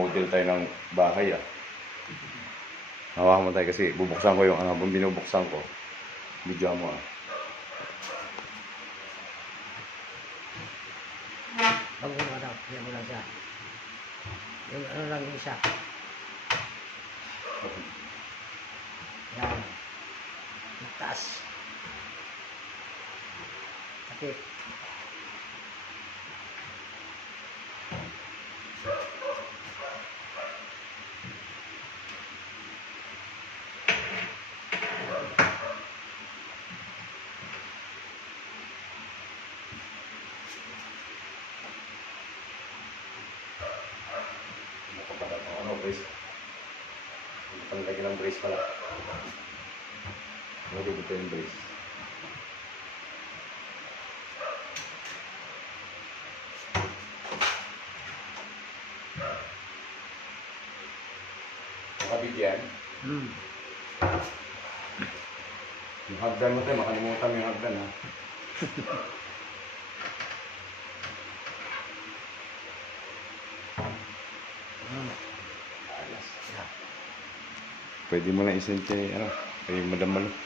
Mag-model tayo ng bahay ah. Hawakan mo tayo kasi bubuksan ko yung habang binubuksan ko. Video mo ah. Huwag mo na, yan mo lang siya. Yung ano lang yung isa. Yan. Mataas. Kapit. Brace. Panlagyan ng brace pala. Lagyan dito yung brace. Nakabit yan. Yung hagdan mo tayo, makalimutan mo yung hagdan ha. Pwede mo na isend kay, kay Madam Malo.